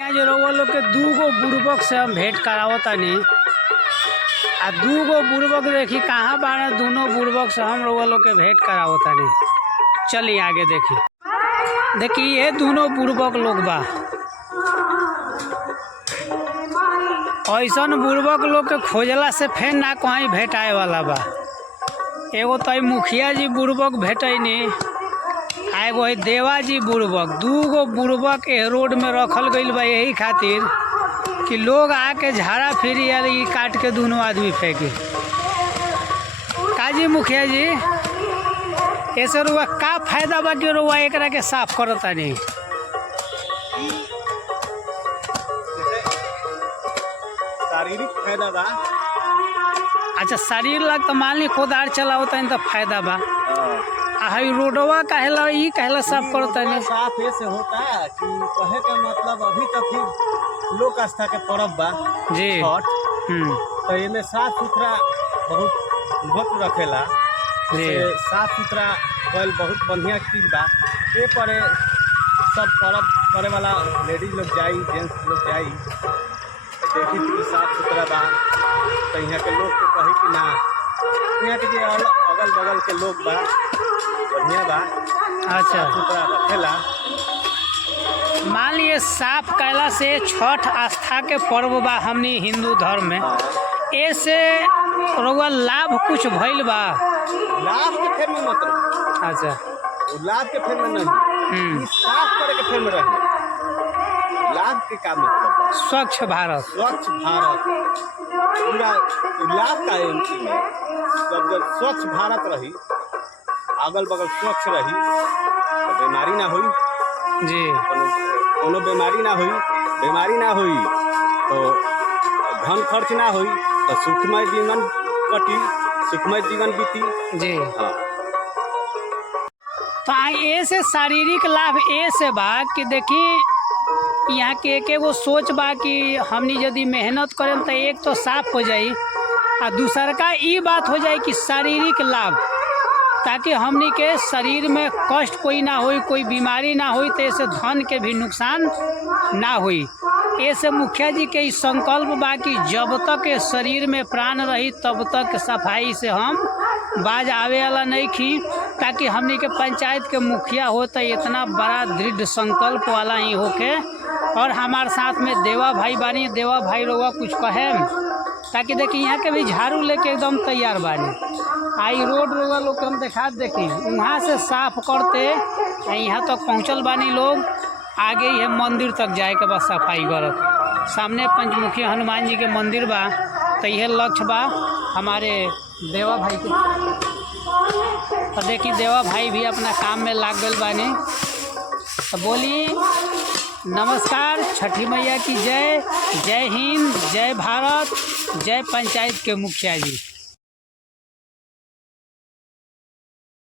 आज रउआ लोग के दूगो बुड़बक से हम भेंट करावतानी। आ दूगो बुड़बक देखी कहाँ बाड़े, दोनों बुड़बक से हम रउआ लोग के भेंट करावतानी। चलिए आगे देखी ये दोनों बुड़बक लोग बा। ऐसन बुड़बक लोग के खोजला से फिर ना कहीं भेंट आए वाला बा। एगो तो मुखिया जी बुड़बक भेटैनी, एगो है देवा जी बुड़बक। दूगो बुड़बक ए रोड में रखल गईल बा यही खातिर कि लोग आके झाड़ा फिरी यार ई काट के दोनों आदमी फेंकी। काजी मुखिया जी ऐसे रुआ का फायदा बा कि रुआ एकरा के साफ करता नहीं? शारीरिक फायदा बा। अच्छा शरीर लग तो मान ली कोदार चलावता है तो फायदा बा। हाई रोडवा कहला ई कहला साफ करता नहीं? साफ ऐसे होता है कि कहे का मतलब अभी तक फिर लोक आस्था के पर्व बा जी। छठ तो इनमें साफ सुथरा बहुत महत्व रखेला जी। साफ सुथरा कल बहुत बढ़िया चीज बा। ये पर सब पर्व करे वाला लेडीज लोग जाई, जेंट्स लोग जाई, देखी कि साफ सुथरा बा तो यहाँ के लोग के कही कि ना यहाँ के जो अगल बगल के लोग बा बढ़िया बा। अच्छा सुथरा रखेला। मान लिए साफ कैला से छठ आस्था के पर्व बा हमनी हिंदू धर्म में, ऐसे रउआ लाभ कुछ भइल बा? लाभ के फेर में मतलब अच्छा लाभ के फेर में नहीं, साफ करे के फेर में रही। लाभ के का मतलब? स्वच्छ भारत। स्वच्छ भारत पूरा लाभ का है इनकी में। जब स्वच्छ भारत रही, अगल बगल स्वच्छ रही तो बीमारी ना हुई जी। कोनो बीमारी ना हुई तो धन खर्च ना हुई तो सुखमय जीवन कटी, सुखमय जीवन बीती जी। हाँ। तो ऐसे शारीरिक लाभ ऐसे बा कि देखी यहाँ के एक गो सोच बा कि हमनी यदि मेहनत करें तो एक तो साफ हो जाई और दूसर का ई बात हो जाए कि शारीरिक लाभ, ताकि हमनी के शरीर में कष्ट कोई ना होई, कोई बीमारी ना होई, तो ऐसे धन के भी नुकसान ना हुई। ऐसे मुखिया जी के इस संकल्प बा कि जब तक शरीर में प्राण रही तब तक सफाई से हम बाज आवे वाला नहीं खी, ताकि हमनी के पंचायत के मुखिया हो तो इतना बड़ा दृढ़ संकल्प वाला ही होके। और हमारे साथ में देवा भाई बानी, देवा भाई रोवा कुछ कहे ताकि देखिए यहाँ के भी झाड़ू लेके एकदम तैयार बानी। आई रोड रोवा लोग हम देखा देखी वहाँ से साफ करते यहाँ तक पहुँचल बानी लोग। आगे ही मंदिर तक जाए के बाद सफाई करत। सामने पंचमुखी हनुमान जी के मंदिर बा, तो यह लक्ष्य बा हमारे देवा भाई के। तो देखिए देवा भाई भी अपना काम में लाग गल बानी। तो बोली नमस्कार, छठी मैया की जय, जय हिंद, जय भारत, जय पंचायत के मुखिया जी।